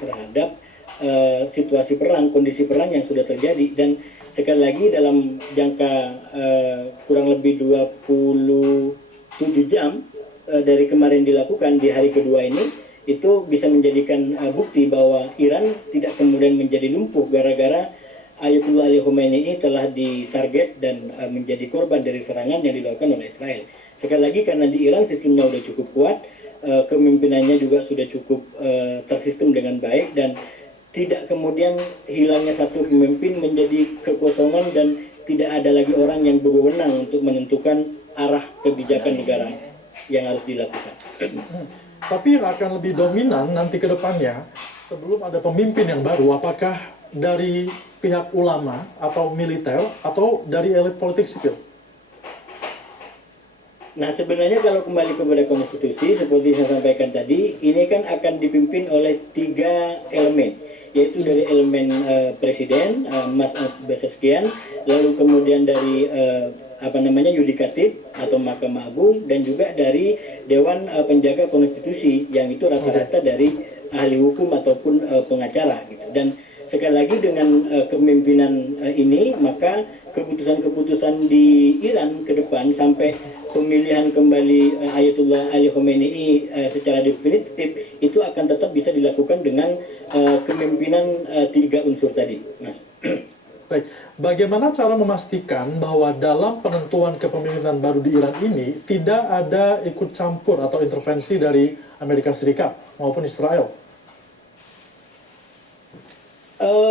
terhadap situasi perang, kondisi perang yang sudah terjadi. Dan sekali lagi dalam jangka kurang lebih 27 jam dari kemarin dilakukan di hari kedua ini, itu bisa menjadikan bukti bahwa Iran tidak kemudian menjadi lumpuh gara-gara Ayatullah Ali Khamenei ini telah ditarget dan menjadi korban dari serangan yang dilakukan oleh Israel. Sekali lagi karena di Iran sistemnya sudah cukup kuat, kepemimpinannya juga sudah cukup tersistem dengan baik, dan tidak kemudian hilangnya satu pemimpin menjadi kekosongan dan tidak ada lagi orang yang berwenang untuk menentukan arah kebijakan negara yang harus dilakukan. Tapi akan lebih dominan nanti ke depannya sebelum ada pemimpin yang baru, apakah dari pihak ulama atau militer atau dari elit politik sipil? Nah, sebenarnya kalau kembali kepada konstitusi seperti saya sampaikan tadi, ini kan akan dipimpin oleh 3 elemen, yaitu dari elemen presiden, Mas Beseskian, lalu kemudian dari yudikatif atau Mahkamah Agung, dan juga dari Dewan Penjaga Konstitusi yang itu rata-rata dari ahli hukum ataupun pengacara gitu. Dan sekali lagi dengan kepemimpinan ini, maka keputusan-keputusan di Iran ke depan sampai pemilihan kembali Ayatullah Ali Khamenei secara definitif itu akan tetap bisa dilakukan dengan kepemimpinan 3 unsur tadi, Mas. Baik, bagaimana cara memastikan bahwa dalam penentuan kepemimpinan baru di Iran ini tidak ada ikut campur atau intervensi dari Amerika Serikat maupun Israel?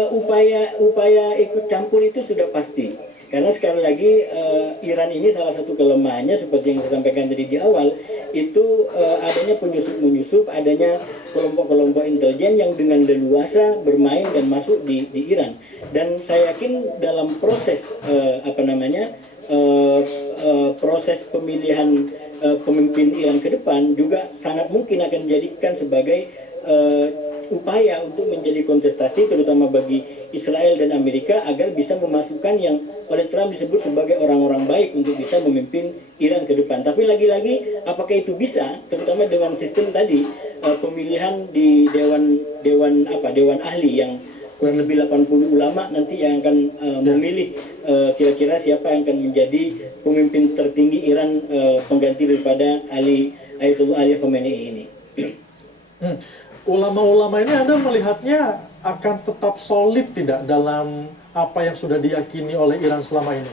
Upaya ikut campur itu sudah pasti, karena sekali lagi Iran ini salah satu kelemahannya seperti yang saya sampaikan tadi di awal, itu adanya penyusup-menyusup, adanya kelompok-kelompok intelijen yang dengan leluasa bermain dan masuk di Iran. Dan saya yakin dalam proses proses pemilihan pemimpin Iran ke depan juga sangat mungkin akan dijadikan sebagai upaya untuk menjadi kontestasi terutama bagi Israel dan Amerika agar bisa memasukkan yang oleh Trump disebut sebagai orang-orang baik untuk bisa memimpin Iran ke depan. Tapi lagi-lagi apakah itu bisa, terutama dengan sistem tadi pemilihan di dewan ahli yang kurang lebih 80 ulama nanti yang akan memilih kira-kira siapa yang akan menjadi pemimpin tertinggi Iran pengganti daripada Ayatullah Ali Khamenei ini. Ulama-ulama ini Anda melihatnya akan tetap solid tidak dalam apa yang sudah diyakini oleh Iran selama ini?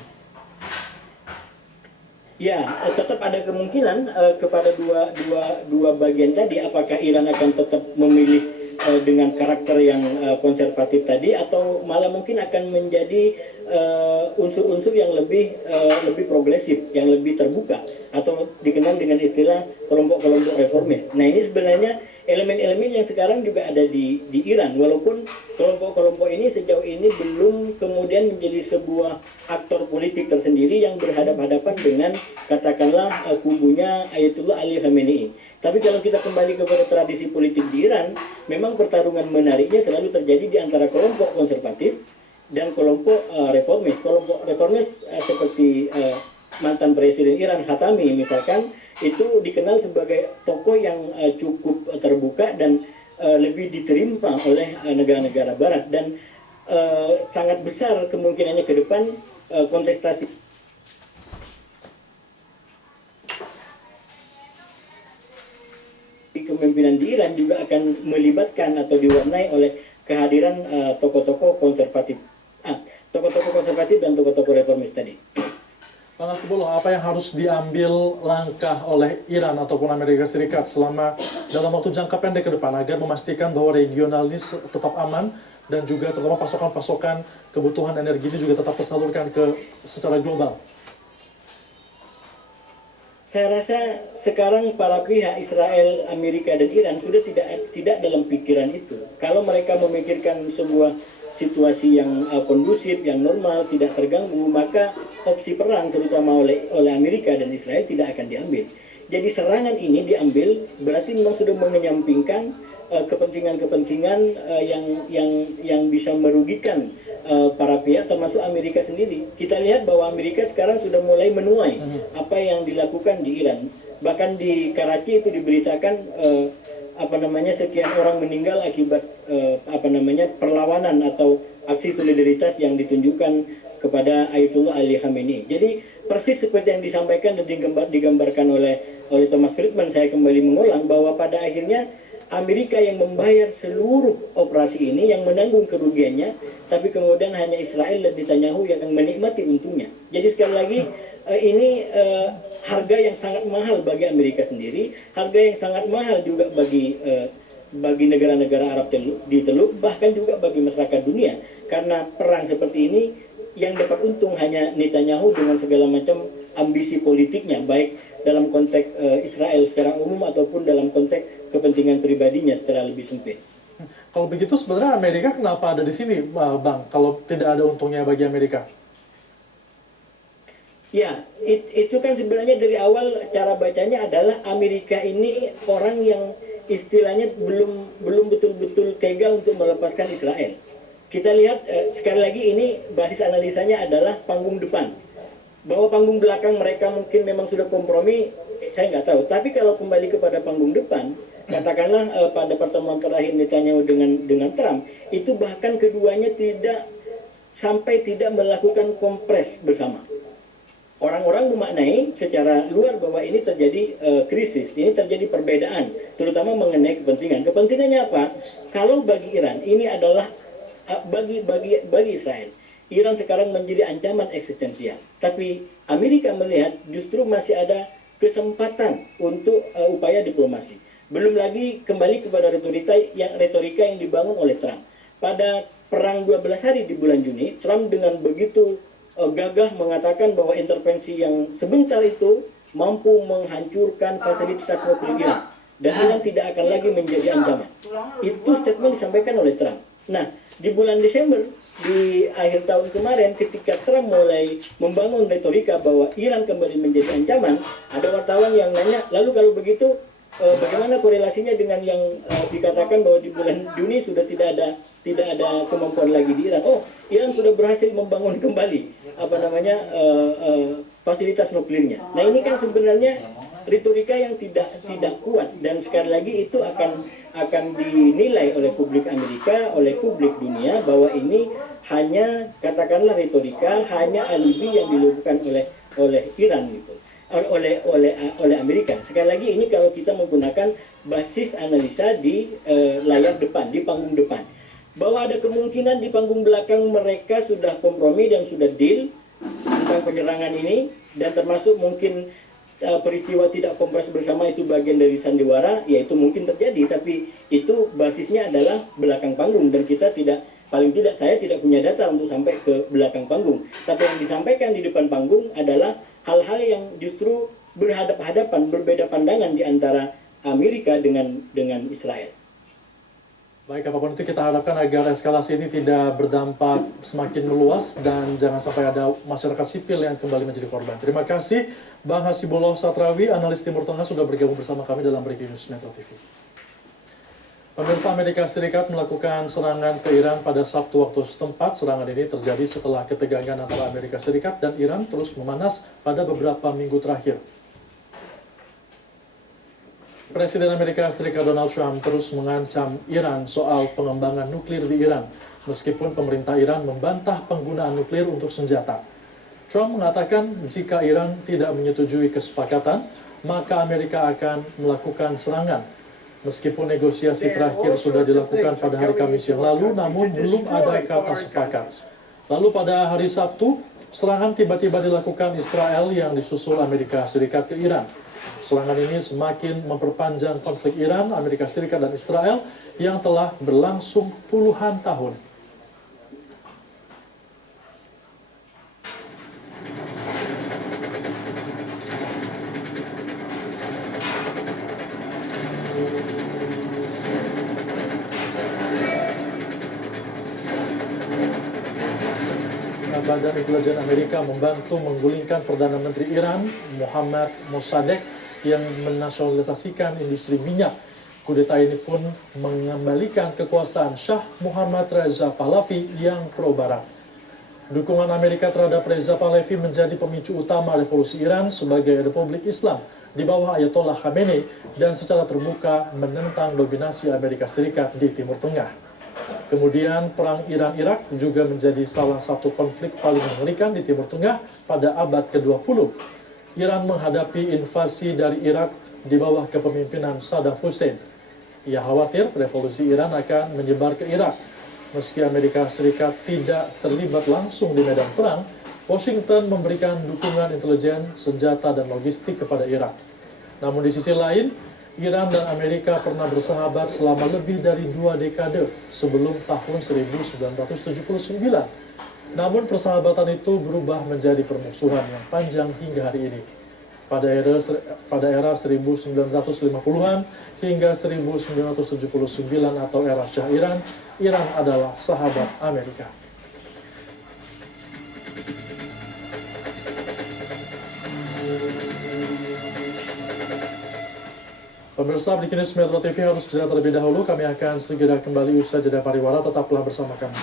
Ya, tetap ada kemungkinan kepada dua bagian tadi, apakah Iran akan tetap memilih dengan karakter yang konservatif tadi, atau malah mungkin akan menjadi unsur-unsur yang lebih progresif, yang lebih terbuka, atau dikenal dengan istilah kelompok-kelompok reformis. Nah, ini sebenarnya elemen-elemen yang sekarang juga ada di Iran, walaupun kelompok-kelompok ini sejauh ini belum kemudian menjadi sebuah aktor politik tersendiri yang berhadapan-hadapan dengan katakanlah kubunya Ayatullah Ali Khamenei. Tapi kalau kita kembali kepada tradisi politik di Iran, memang pertarungan menariknya selalu terjadi di antara kelompok konservatif dan kelompok reformis. Kelompok reformis seperti mantan presiden Iran Khatami misalkan, itu dikenal sebagai tokoh yang cukup terbuka dan lebih diterima oleh negara-negara barat, dan sangat besar kemungkinannya ke depan kontestasi kepemimpinan di Iran juga akan melibatkan atau diwarnai oleh kehadiran tokoh-tokoh konservatif dan tokoh-tokoh reformis tadi. Bang Hasibullah, apa yang harus diambil langkah oleh Iran ataupun Amerika Serikat selama dalam waktu jangka pendek ke depan agar memastikan bahwa regional ini tetap aman dan juga terutama pasokan-pasokan kebutuhan energi ini juga tetap tersalurkan secara global? Saya rasa sekarang para pihak Israel, Amerika, dan Iran sudah tidak dalam pikiran itu. Kalau mereka memikirkan sebuah situasi yang kondusif, yang normal, tidak terganggu, maka opsi perang terutama oleh Amerika dan Israel tidak akan diambil. Jadi serangan ini diambil berarti memang sudah menyampingkan kepentingan-kepentingan yang bisa merugikan para pihak termasuk Amerika sendiri. Kita lihat bahwa Amerika sekarang sudah mulai menuai apa yang dilakukan di Iran. Bahkan di Karachi itu diberitakan sekian orang meninggal akibat perlawanan atau aksi solidaritas yang ditunjukkan kepada Ayatollah Ali Khamenei. Jadi persis seperti yang disampaikan dan digambarkan oleh Thomas Friedman, saya kembali mengulang bahwa pada akhirnya Amerika yang membayar seluruh operasi ini, yang menanggung kerugiannya, tapi kemudian hanya Israel dan Netanyahu yang menikmati untungnya. Jadi sekali lagi ini harga yang sangat mahal bagi Amerika sendiri, harga yang sangat mahal juga bagi negara-negara Arab di Teluk, bahkan juga bagi masyarakat dunia. Karena perang seperti ini yang dapat untung hanya Netanyahu dengan segala macam ambisi politiknya, baik dalam konteks Israel secara umum ataupun dalam konteks kepentingan pribadinya secara lebih sempit. Kalau begitu sebenarnya Amerika kenapa ada di sini, Bang? Kalau tidak ada untungnya bagi Amerika? Ya, itu kan sebenarnya dari awal cara bacanya adalah Amerika ini orang yang istilahnya belum betul-betul tega untuk melepaskan Israel. Kita lihat sekali lagi ini basis analisanya adalah panggung depan. Bahwa panggung belakang mereka mungkin memang sudah kompromi, saya nggak tahu. Tapi kalau kembali kepada panggung depan, katakanlah pada pertemuan terakhir Netanyahu dengan Trump, itu bahkan keduanya tidak melakukan kompres bersama. Orang-orang memaknai secara luar bahwa ini terjadi krisis, ini terjadi perbedaan, terutama mengenai kepentingan. Kepentingannya apa? Kalau bagi Iran ini adalah bagi Israel, Iran sekarang menjadi ancaman eksistensial. Tapi Amerika melihat justru masih ada kesempatan untuk upaya diplomasi. Belum lagi kembali kepada retorika yang dibangun oleh Trump. Pada perang 12 hari di bulan Juni, Trump dengan begitu gagah mengatakan bahwa intervensi yang sebentar itu mampu menghancurkan fasilitas nuklir Iran. Dan Iran tidak akan lagi menjadi ancaman. Itu statement disampaikan oleh Trump. Nah, di bulan Desember, di akhir tahun kemarin, ketika Trump mulai membangun retorika bahwa Iran kembali menjadi ancaman, ada wartawan yang nanya, lalu kalau begitu, bagaimana korelasinya dengan yang dikatakan bahwa di bulan Juni sudah tidak ada kemampuan lagi di Iran? Oh, Iran sudah berhasil membangun kembali fasilitas nuklirnya. Nah, ini kan sebenarnya retorika yang tidak kuat, dan sekali lagi itu akan dinilai oleh publik Amerika, oleh publik dunia bahwa ini hanya katakanlah retorika, hanya alibi yang dilakukan oleh Iran gitu, oleh Amerika. Sekali lagi ini kalau kita menggunakan basis analisa di layar depan, di panggung depan, bahwa ada kemungkinan di panggung belakang mereka sudah kompromi dan sudah deal tentang penyerangan ini, dan termasuk mungkin peristiwa tidak kompres bersama itu bagian dari sandiwara, ya itu mungkin terjadi, tapi itu basisnya adalah belakang panggung, dan kita paling tidak saya tidak punya data untuk sampai ke belakang panggung. Tapi yang disampaikan di depan panggung adalah hal-hal yang justru berhadapan-hadapan, berbeda pandangan di antara Amerika dengan Israel. Baik, apapun itu kita harapkan agar eskalasi ini tidak berdampak semakin meluas dan jangan sampai ada masyarakat sipil yang kembali menjadi korban. Terima kasih Bang Hasibullah Satrawi, analis Timur Tengah, sudah bergabung bersama kami dalam Breaking News Metro TV. Pemirsa, Amerika Serikat melakukan serangan ke Iran pada Sabtu waktu setempat. Serangan ini terjadi setelah ketegangan antara Amerika Serikat dan Iran terus memanas pada beberapa minggu terakhir. Presiden Amerika Serikat Donald Trump terus mengancam Iran soal pengembangan nuklir di Iran, meskipun pemerintah Iran membantah penggunaan nuklir untuk senjata. Trump mengatakan jika Iran tidak menyetujui kesepakatan, maka Amerika akan melakukan serangan. Meskipun negosiasi terakhir sudah dilakukan pada hari Kamis yang lalu, namun belum ada kata sepakat. Lalu pada hari Sabtu, serangan tiba-tiba dilakukan Israel yang disusul Amerika Serikat ke Iran. Serangan ini semakin memperpanjang konflik Iran, Amerika Serikat, dan Israel yang telah berlangsung puluhan tahun. Badan Intelijen Amerika membantu menggulingkan Perdana Menteri Iran, Mohammad Mossadegh, yang menasionalisasikan industri minyak. Kudeta ini pun mengembalikan kekuasaan Shah Muhammad Reza Pahlavi yang pro-barat. Dukungan Amerika terhadap Reza Pahlavi menjadi pemicu utama revolusi Iran sebagai Republik Islam di bawah Ayatollah Khamenei dan secara terbuka menentang dominasi Amerika Serikat di Timur Tengah. Kemudian perang Iran-Irak juga menjadi salah satu konflik paling mengerikan di Timur Tengah pada abad ke-20. Iran menghadapi invasi dari Irak di bawah kepemimpinan Saddam Hussein. Ia khawatir revolusi Iran akan menyebar ke Irak. Meski Amerika Serikat tidak terlibat langsung di medan perang, Washington memberikan dukungan intelijen, senjata, dan logistik kepada Irak. Namun di sisi lain, Iran dan Amerika pernah bersahabat selama lebih dari 2 dekade sebelum tahun 1979. Namun persahabatan itu berubah menjadi permusuhan yang panjang hingga hari ini. Pada era 1950-an hingga 1979 atau era Shah Iran, Iran adalah sahabat Amerika. Pemirsa Breaking News Metro TV harus jeda terlebih dahulu. Kami akan segera kembali usai jeda pariwara. Tetaplah bersama kami.